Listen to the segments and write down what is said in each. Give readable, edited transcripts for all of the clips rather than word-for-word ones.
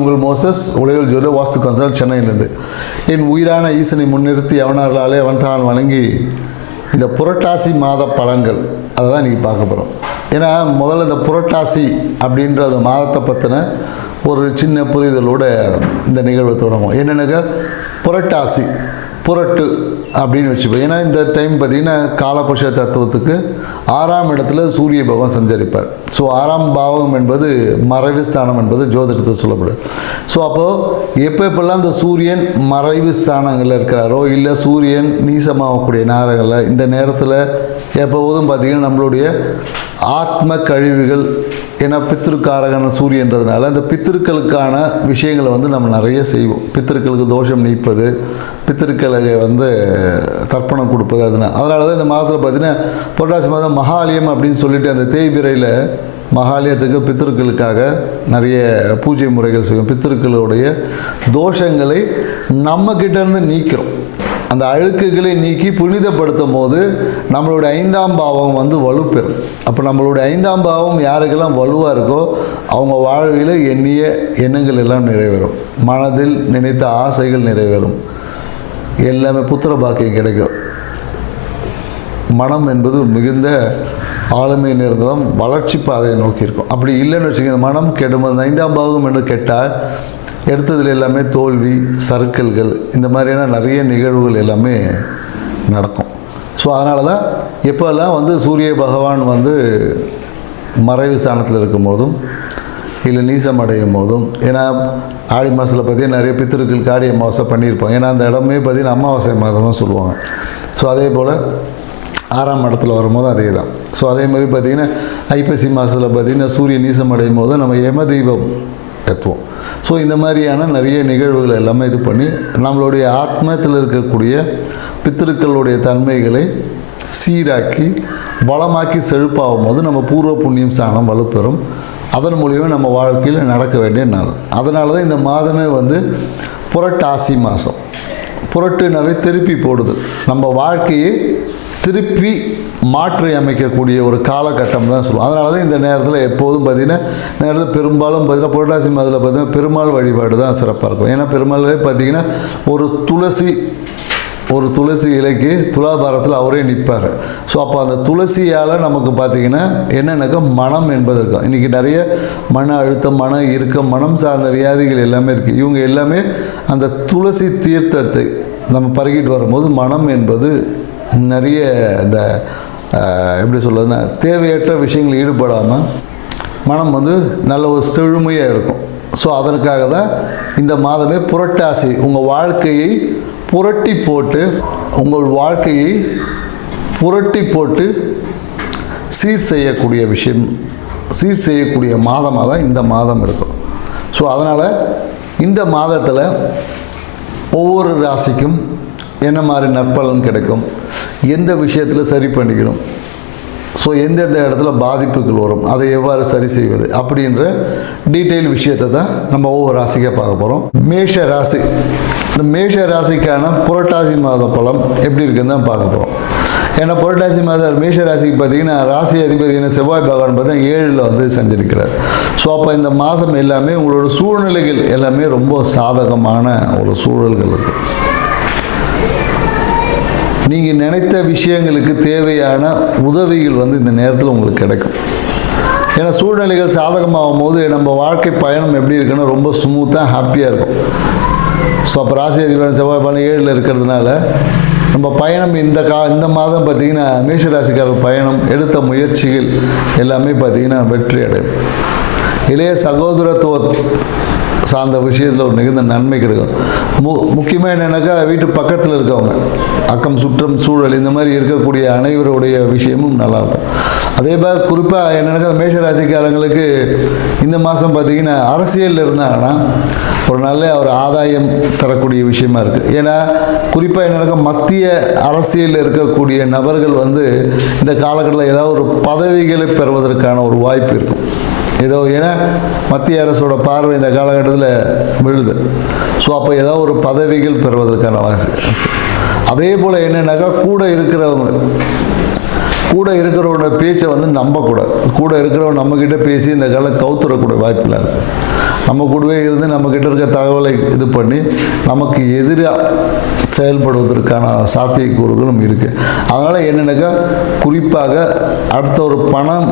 உங்கள் மோசஸ், உலகில் ஜோதி வாஸ்து கன்சல்ட், சென்னையிலிருந்து. என் உயிரான ஈசனை முன்னிறுத்தி அவனார்களாலே அவன் தான் வணங்கி இந்த புரட்டாசி மாத பலன்கள் அதை தான் இன்றைக்கி பார்க்க போகிறோம். ஏன்னா முதல்ல இந்த புரட்டாசி அப்படின்ற அந்த மாதத்தை பற்றின ஒரு சின்ன புரிதலோட இந்த நிகழ்வை தொடங்கும். என்னென்னாக்கா புரட்டாசி, புரட்டு அப்படின்னு வச்சுப்போம். ஏன்னா இந்த டைம் பார்த்திங்கன்னா காலபுருஷ தத்துவத்துக்கு 6ஆம் இடத்துல சூரிய பகவான் சஞ்சரிப்பார். ஸோ 6ஆம் பாவம் என்பது மறைவு ஸ்தானம் என்பது ஜோதிடத்தை சொல்லப்படும். ஸோ அப்போது எப்போல்லாம் இந்த சூரியன் மறைவு ஸ்தானங்களில் இருக்கிறாரோ, இல்லை சூரியன் நீசமாகக்கூடிய நேரங்களில், இந்த நேரத்தில் எப்போதும் பார்த்திங்கன்னா நம்மளுடைய ஆத்ம கழிவுகள், ஏன்னா பித்திருக்காரகன சூரியன்றதுனால அந்த பித்திருக்களுக்கான விஷயங்களை நம்ம நிறைய செய்வோம். பித்திருக்களுக்கு தோஷம் நீப்பது, பித்திருக்களுக்கு தர்ப்பணம் கொடுப்பது. அதனால தான் இந்த மாதத்தில் பார்த்திங்கன்னா புரட்டாசி மாதம் மகாலயம் அப்படின்னு சொல்லிட்டு அந்த தேய்பிரையில் மகாலயத்துக்கு பித்திருக்களுக்காக நிறைய பூஜை முறைகள் செய்வோம். பித்திருக்களுடைய தோஷங்களை நம்மக்கிட்டேருந்து நீக்கிறோம். அந்த அழுக்குகளை நீக்கி புனிதப்படுத்தும் போது நம்மளுடைய 5ஆம் பாவம் வலுப்பெறும். அப்போ நம்மளுடைய 5ஆம் பாவம் யாருக்கெல்லாம் வலுவாக இருக்கோ அவங்க வாழ்வில் எண்ணிய எண்ணங்கள் எல்லாம் நிறைவேறும், மனதில் நினைத்த ஆசைகள் நிறைவேறும், எல்லாமே புத்திர பாக்கியம் கிடைக்கும். மனம் என்பது மிகுந்த ஆளுமை நிறைந்ததும் வளர்ச்சி பாதையை நோக்கி இருக்கும். அப்படி இல்லைன்னு வச்சுக்கோங்க, மனம் கெடும். அந்த 5ஆம் பாவம் என்று கெட்டால் எடுத்ததில் எல்லாமே தோல்வி, சறுக்கல்கள், இந்த மாதிரியான நிறைய நிகழ்வுகள் எல்லாமே நடக்கும். ஸோ அதனால தான் எப்போல்லாம் சூரிய பகவான் மறைவு ஸ்தானத்தில் இருக்கும் போதும் இல்லை நீசம் அடையும் போதும், ஏன்னா ஆடி மாதத்தில் பார்த்திங்கன்னா நிறைய பித்திருக்களுக்கு ஆடி அமாவாசை பண்ணியிருப்போம். ஏன்னா அந்த இடமே பார்த்திங்கன்னா அமாவாசை மாதமாக சொல்லுவாங்க. ஸோ அதே போல் 6ஆம் இடத்துல வரும்போது அதே தான். ஸோ அதே மாதிரி பார்த்திங்கன்னா ஐப்பசி மாதத்தில் பார்த்திங்கன்னா சூரிய நீசம் அடையும் போது நம்ம யம தெய்வம் ஏற்றுவோம். ஸோ இந்த மாதிரியான நிறைய நிகழ்வுகள் எல்லாமே இது பண்ணி நம்மளுடைய ஆத்மத்தில் இருக்கக்கூடிய பித்திருக்களுடைய தன்மைகளை சீராக்கி வளமாக்கி செழிப்பாகும் போது நம்ம பூர்வ புண்ணியம் ஸ்தானம் வலுப்பெறும். அதன் மூலியமாக நம்ம வாழ்க்கையில் நடக்க வேண்டிய நாள். அதனால தான் இந்த மாதமே புரட்டாசி மாதம். புரட்டுனாவே திருப்பி போடுது, நம்ம வாழ்க்கையை திருப்பி மாற்றி அமைக்கக்கூடிய ஒரு காலகட்டம் தான் சொல்லுவோம். அதனால தான் இந்த நேரத்தில் எப்போதும் பார்த்திங்கன்னா இந்த நேரத்தில் பெரும்பாலும் பார்த்திங்கன்னா புரட்டாசி மாதத்தில் பார்த்திங்கன்னா பெருமாள் வழிபாடு தான் சிறப்பாக இருக்கும். ஏன்னா பெருமாளே பார்த்திங்கன்னா ஒரு துளசி இலைக்கு துலாபாரத்தில் அவரே நிற்பார். ஸோ அப்போ அந்த துளசியால் நமக்கு பார்த்திங்கன்னா என்னென்னாக்கா மனம் என்பது இருக்கும். இன்றைக்கி நிறைய மன அழுத்தம், மன இறுக்கம், மனம் சார்ந்த வியாதிகள் எல்லாமே இருக்குது. இவங்க எல்லாமே அந்த துளசி தீர்த்தத்தை நம்ம பருகிட்டு வரும்போது மனம் என்பது நிறைய இந்த எப்படி சொல்கிறதுன்னா தேவையற்ற விஷயங்கள் ஈடுபடாமல் மனம் நல்ல ஒரு செழுமையாக இருக்கும். ஸோ அதற்காக தான் இந்த மாதமே புரட்டாசி. உங்கள் வாழ்க்கையை புரட்டி போட்டு சீர் செய்யக்கூடிய விஷயம், சீர் செய்யக்கூடிய மாதமாக தான் இந்த மாதம் இருக்கும். ஸோ அதனால் இந்த மாதத்தில் ஒவ்வொரு ராசிக்கும் என்ன மாதிரி நற்பலன் கிடைக்கும், எந்த விஷயத்தில் சரி பண்ணிக்கணும், ஸோ எந்தெந்த இடத்துல பாதிப்புகள் வரும், அதை எவ்வாறு சரி செய்வது அப்படின்ற டீட்டெயில் விஷயத்தை தான் நம்ம ஒவ்வொரு ராசிக்காக பார்க்க போகிறோம். மேஷ ராசி, இந்த மேஷ ராசிக்கான புரட்டாசி மாத பலம் எப்படி இருக்குன்னு தான் பார்க்க போகிறோம். ஏன்னா புரட்டாசி மாதம் மேஷ ராசிக்கு பார்த்திங்கன்னா ராசி அதிபதியான செவ்வாய் பகவான் பார்த்தீங்கன்னா 7ல் சஞ்சரிக்கிறார். ஸோ அப்போ இந்த மாதம் எல்லாமே உங்களோட சூழ்நிலைகள் எல்லாமே ரொம்ப சாதகமான ஒரு சூழல்கள் இருக்குது. நீங்கள் நினைத்த விஷயங்களுக்கு தேவையான உதவிகள் இந்த நேரத்தில் உங்களுக்கு கிடைக்கும். ஏன்னா சூழ்நிலைகள் சாதகமாகும் போது நம்ம வாழ்க்கை பயணம் எப்படி இருக்குன்னா ரொம்ப ஸ்மூத்தாக ஹாப்பியாக இருக்கும். ஸோ அப்போ ராசி அதிபதி செவ்வாய் பகவான் 7ல் இருக்கிறதுனால நம்ம பயணம் இந்த மாதம் பார்த்திங்கன்னா மேஷராசிக்காரர் பயணம், எடுத்த முயற்சிகள் எல்லாமே பார்த்திங்கன்னா வெற்றி அடையும். இளைய சகோதரத்துவ சார்ந்த விஷயத்தில் ஒரு மிகுந்த நன்மை கிடைக்கும். முக்கியமாக என்னென்னாக்கா வீட்டு பக்கத்தில் இருக்கவங்க, அக்கம் சுற்றம் சூழல் இந்த மாதிரி இருக்கக்கூடிய அனைவருடைய விஷயமும் நல்லாயிருக்கும். அதே மாதிரி குறிப்பாக என்னென்னாக்கா மேஷராசிக்காரங்களுக்கு இந்த மாதம் பார்த்திங்கன்னா அரசியலில் இருந்தாங்கன்னா ஒரு நல்ல ஒரு ஆதாயம் தரக்கூடிய விஷயமா இருக்குது. ஏன்னா குறிப்பாக என்னென்னாக்கா மத்திய அரசியலில் இருக்கக்கூடிய நபர்கள் இந்த காலகட்டத்தில் ஏதாவது ஒரு பதவிகளை பெறுவதற்கான ஒரு வாய்ப்பு இருக்கும். ஏன்னா மத்திய அரசோட பார்வை இந்த காலகட்டத்தில் விழுது. ஸோ அப்போ ஏதாவது ஒரு பதவிகள் பெறுவதற்கான வாசி. அதே போல் என்னென்னாக்கா கூட இருக்கிறவங்க கூட இருக்கிறவனோட பேச்சை வந்து நம்பக்கூடாது. கூட இருக்கிறவன் நம்மக்கிட்ட பேசி இந்த காலம் கவுத்துறக்கூடிய வாய்ப்பில் இருக்குது. நம்ம கூடவே இருந்து நம்மக்கிட்ட இருக்க தகவலை இது பண்ணி நமக்கு எதிராக செயல்படுவதற்கான சாத்தியக்கூறுகளும் இருக்குது. அதனால் என்னென்னாக்கா, குறிப்பாக அடுத்த ஒரு பணம்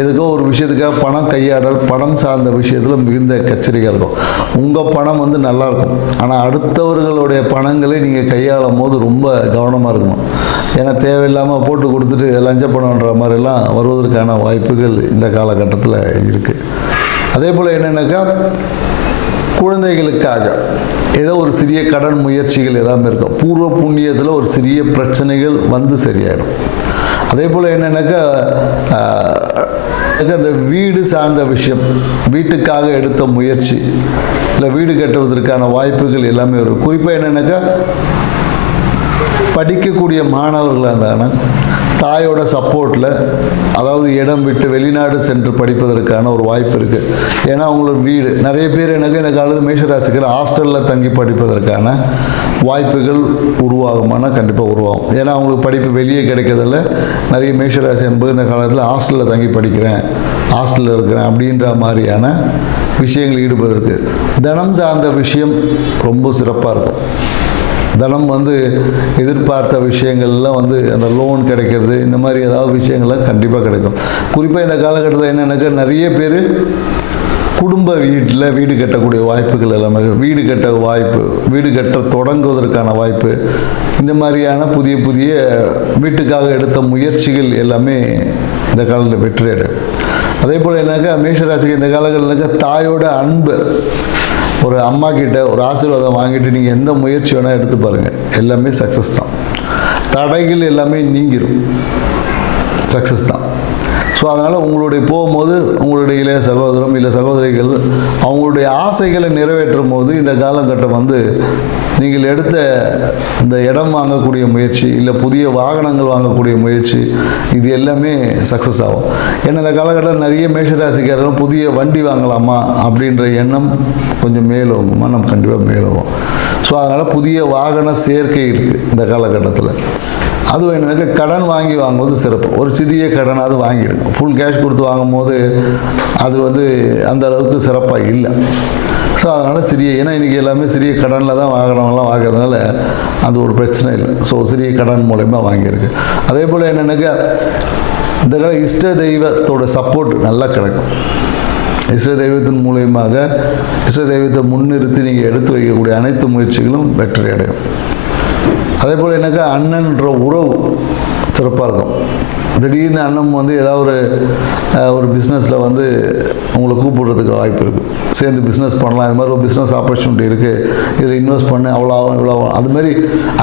எதுக்கோ ஒரு விஷயத்துக்காக பணம் கையாடல், பணம் சார்ந்த விஷயத்தில் மிகுந்த எச்சரிக்கையாக இருக்கும். உங்கள் பணம் வந்து நல்லாயிருக்கும், ஆனால் அடுத்தவர்களுடைய பணங்களை நீங்கள் கையாளும் போது ரொம்ப கவனமாக இருக்கணும். ஏன்னா தேவையில்லாமல் போட்டு கொடுத்துட்டு லஞ்ச பணம்ன்ற மாதிரிலாம் வருவதற்கான வாய்ப்புகள் இந்த காலகட்டத்தில் இருக்குது. அதே போல் என்னென்னாக்கா, குழந்தைகளுக்காக ஏதோ ஒரு சிறிய கடன் முயற்சிகள் ஏதாவது இருக்கும். பூர்வ புண்ணியத்தில் ஒரு சிறிய பிரச்சனைகள் வந்து சரியாயிடும். அதே போல் என்னென்னாக்கா, அந்த வீடு சார்ந்த விஷயம், வீட்டுக்காக எடுத்த முயற்சி இல்லை வீடு கட்டுவதற்கான வாய்ப்புகள் எல்லாமே வரும். குறிப்பாக என்னென்னாக்கா, படிக்கக்கூடிய மாணவர்களாக இருந்தாங்கன்னா தாயோட சப்போர்ட்டில், அதாவது இடம் விட்டு வெளிநாடு சென்று படிப்பதற்கான ஒரு வாய்ப்பு இருக்குது. ஏன்னா அவங்களோட வீடு நிறைய பேர் எனக்கு இந்த காலத்தில் மேஷராசிக்கிற ஹாஸ்டலில் தங்கி படிப்பதற்கான வாய்ப்புகள் உருவாகுமானா கண்டிப்பாக உருவாகும். ஏன்னா அவங்களுக்கு படிப்பு வெளியே கிடைக்கிறதில்ல. நிறைய மேஷராசி என்பது இந்த காலத்தில் ஹாஸ்டலில் தங்கி படிக்கிறேன், ஹாஸ்டலில் இருக்கிறேன் அப்படின்ற மாதிரியான விஷயங்கள் ஈடுபடுறதுக்கு தனம் சார்ந்த விஷயம் ரொம்ப சிறப்பாக இருக்கும். தனம் வந்து எதிர்பார்த்த விஷயங்கள்லாம் வந்து அந்த லோன் கிடைக்கிறது, இந்த மாதிரி ஏதாவது விஷயங்கள்லாம் கண்டிப்பாக கிடைக்கும். குறிப்பாக இந்த காலகட்டத்தில் என்னென்னாக்கா, நிறைய பேர் குடும்ப வீட்டில் வீடு கட்டக்கூடிய வாய்ப்புகள் எல்லாமே, வீடு கட்ட வாய்ப்பு, வீடு கட்ட தொடங்குவதற்கான வாய்ப்பு, இந்த மாதிரியான புதிய புதிய வீட்டுக்காக எடுத்த முயற்சிகள் எல்லாமே இந்த காலத்தில் வெற்றியடையும். அதே போல் என்னக்கா, மேஷராசிக்கு இந்த காலகட்டத்தில் தாயோட அன்பு, ஒரு அம்மா கிட்ட ஒரு ஆசீர்வாதம் வாங்கிட்டு நீங்கள் எந்த முயற்சி வேணால் எடுத்து பாருங்கள், எல்லாமே சக்ஸஸ் தான். தடைகள் எல்லாமே நீங்கிடும், சக்ஸஸ் தான். ஸோ அதனால் உங்களுடைய போகும்போது உங்களுடைய இளைய சகோதரம் இல்லை சகோதரிகள் அவங்களுடைய ஆசைகளை நிறைவேற்றும் போது இந்த காலகட்டம் வந்து நீங்கள் எடுத்த இந்த இடம் வாங்கக்கூடிய முயற்சி இல்லை புதிய வாகனங்கள் வாங்கக்கூடிய முயற்சி, இது எல்லாமே சக்ஸஸ் ஆகும். ஏன்னா இந்த காலகட்டம் நிறைய மேஷராசிக்காரர்கள் புதிய வண்டி வாங்கலாமா அப்படின்ற எண்ணம் கொஞ்சம் மேலோகுமா, நம்ம கண்டிப்பாக மேலோகும். ஸோ அதனால் புதிய வாகன சேர்க்கை இருக்குது இந்த காலகட்டத்தில். அதுவும் என்னென்னாக்கா, கடன் வாங்குவது சிறப்பு. ஒரு சிறிய கடனாவது வாங்கிடுங்க. ஃபுல் கேஷ் கொடுத்து வாங்கும் போது அது வந்து அந்த அளவுக்கு சிறப்பாக இல்லை. ஸோ அதனால் ஏன்னா இன்றைக்கி எல்லாமே சிறிய கடனில் தான் வாங்கினவங்களாம் வாங்கிறதுனால அது ஒரு பிரச்சனை இல்லை. ஸோ சிறிய கடன் மூலயமா வாங்கியிருக்கு. அதே போல் என்னென்னாக்கா, இந்த கால இஷ்ட தெய்வத்தோட சப்போர்ட் நல்லா கிடைக்கும். இஷ்ட தெய்வத்தின் மூலயமாக இஷ்ட தெய்வத்தை முன்னிறுத்தி நீங்கள் எடுத்து வைக்கக்கூடிய அனைத்து முயற்சிகளும் வெற்றி அடையும். அதே போல் என்னக்கா, அண்ணன்ற உறவு சிறப்பாக இருக்கும். திடீர்னு அண்ணன் வந்து ஏதாவது ஒரு பிஸ்னஸில் வந்து உங்களை கூப்பிடுறதுக்கு வாய்ப்பு இருக்குது. சேர்ந்து பிஸ்னஸ் பண்ணலாம், இது மாதிரி ஒரு பிஸ்னஸ் ஆப்பர்ச்சுனிட்டி இருக்குது, இதில் இன்வெஸ்ட் பண்ணு, அவ்வளோ ஆகும் இவ்வளோ ஆகும். அதுமாதிரி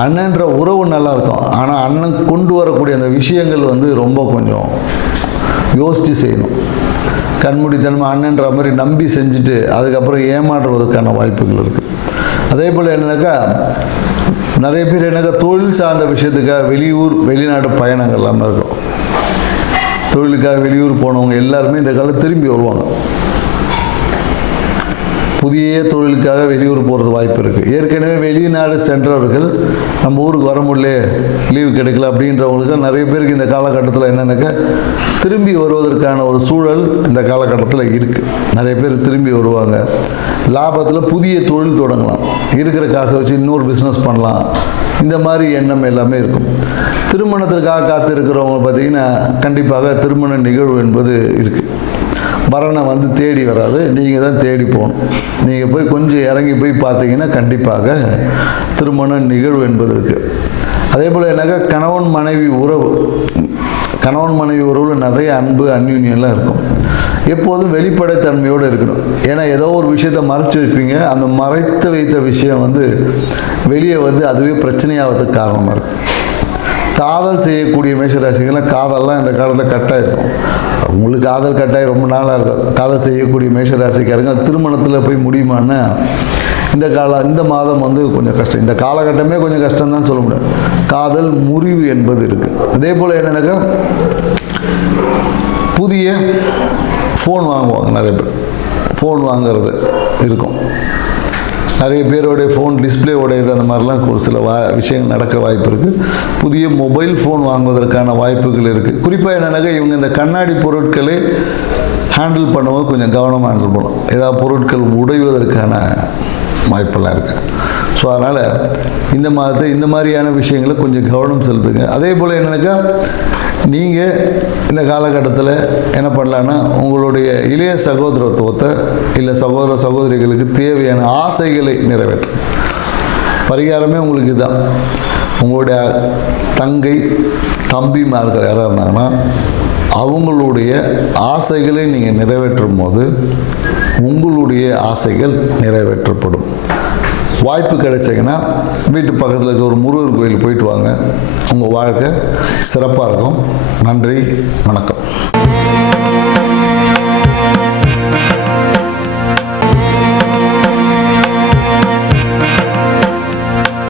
அண்ணன்ற உறவு நல்லாயிருக்கும். ஆனால் அண்ணன் கொண்டு வரக்கூடிய அந்த விஷயங்கள் வந்து ரொம்ப கொஞ்சம் யோசித்து செய்யணும். கண்மூடித்தனமாக அண்ணன்ற மாதிரி நம்பி செஞ்சுட்டு அதுக்கப்புறம் ஏமாற்றுவதற்கான வாய்ப்புகள் இருக்குது. அதே போல் என்னன்னாக்கா, நிறைய பேர் என்னக்கா தொழில் சார்ந்த விஷயத்துக்காக வெளியூர் வெளிநாடு பயணங்கள் எல்லாமே இருக்கும். தொழிலுக்காக வெளியூர் போனவங்க எல்லாருமே இந்த காலம் திரும்பி வருவாங்க. புதிய தொழிலுக்காக வெளியூர் போகிறது வாய்ப்பு இருக்குது. ஏற்கனவே வெளிநாடு சென்றவர்கள் நம்ம ஊருக்கு வர முடியல, லீவு கிடைக்கல அப்படின்றவங்களுக்கு நிறைய பேருக்கு இந்த காலகட்டத்தில் என்னென்னாக்கா திரும்பி வருவதற்கான ஒரு சூழல் இந்த காலகட்டத்தில் இருக்குது. நிறைய பேர் திரும்பி வருவாங்க. லாபத்தில் புதிய தொழில் தொடங்கலாம், இருக்கிற காசை வச்சு இன்னொரு பிஸ்னஸ் பண்ணலாம், இந்த மாதிரி எண்ணம் எல்லாமே இருக்கும். திருமணத்திற்காக காத்து இருக்கிறவங்க பார்த்திங்கன்னா கண்டிப்பாக திருமண நிகழ்வு என்பது இருக்குது. வரனை வந்து தேடி வராது, நீங்கள் தான் தேடி போகணும். நீங்கள் போய் கொஞ்சம் இறங்கி போய் பார்த்தீங்கன்னா கண்டிப்பாக திருமண நிகழ்வு என்பது இருக்குது. அதே போல் என்னக்கா, கணவன் மனைவி உறவில் நிறைய அன்பு அந்யூன்யம்லாம் இருக்கும். எப்போதும் வெளிப்படைத்தன்மையோடு இருக்கணும். ஏன்னா ஏதோ ஒரு விஷயத்தை மறைச்சி வைப்பீங்க, அந்த மறைத்து வைத்த விஷயம் வந்து வெளியே வந்து அதுவே பிரச்சனையாகிறதுக்கு காரணமாக இருக்கும். காதல் செய்யக்கூடிய மேஷராசிகள்லாம் காதல்லாம் இந்த காலத்தில் கட்டாயிருக்கும். உங்களுக்கு காதல் கட்டாயம் ரொம்ப நாளாக இருக்கும். காதல் செய்யக்கூடிய மேஷராசிக்காரங்க திருமணத்தில் போய் முடியுமான்னா இந்த மாதம் வந்து கொஞ்சம் கஷ்டம். இந்த காலகட்டமே கொஞ்சம் கஷ்டம்தான் சொல்ல முடியாது. காதல் முறிவு என்பது இருக்குது. அதே போல் என்னென்னாக்கா, புதிய ஃபோன் வாங்குவாங்க. நிறைய பேர் ஃபோன் வாங்கிறது இருக்கும். நிறைய பேரோடைய ஃபோன் டிஸ்பிளே உடையது, அந்த மாதிரிலாம் ஒரு சில விஷயங்கள் நடக்க வாய்ப்பு இருக்குது. புதிய மொபைல் ஃபோன் வாங்குவதற்கான வாய்ப்புகள் இருக்குது. குறிப்பாக என்னென்னாக்கா இவங்க இந்த கண்ணாடி பொருட்களை ஹேண்டில் பண்ணும்போது கொஞ்சம் கவனமாக ஹேண்டில் பண்ணணும். ஏதாவது பொருட்கள் உடைவதற்கான வாய்ப்பெல்லாம் இருக்குது. ஸோ அதனால் இந்த மாதிரியான விஷயங்களை கொஞ்சம் கவனம் செலுத்துங்க. அதே போல் என்னென்னாக்கா நீங்கள் இந்த காலகட்டத்தில் என்ன பண்ணலான்னா, உங்களுடைய இளைய சகோதரத்துவத்தை இல்லை சகோதர சகோதரிகளுக்கு தேவையான ஆசைகளை நிறைவேற்றும் பரிகாரமே உங்களுக்கு இதுதான். உங்களுடைய தங்கை தம்பிமார்கள் யாராக இருந்தாங்கன்னா அவங்களுடைய ஆசைகளை நீங்கள் நிறைவேற்றும் போது உங்களுடைய ஆசைகள் நிறைவேற்றப்படும். வாய்ப்பு கிடைச்சிங்கன்னா வீட்டு பக்கத்தில் இருக்க ஒரு முருகர் கோயில் போயிட்டு வாங்க. உங்கள் வாழ்க்கை சிறப்பாக இருக்கும். நன்றி, வணக்கம்.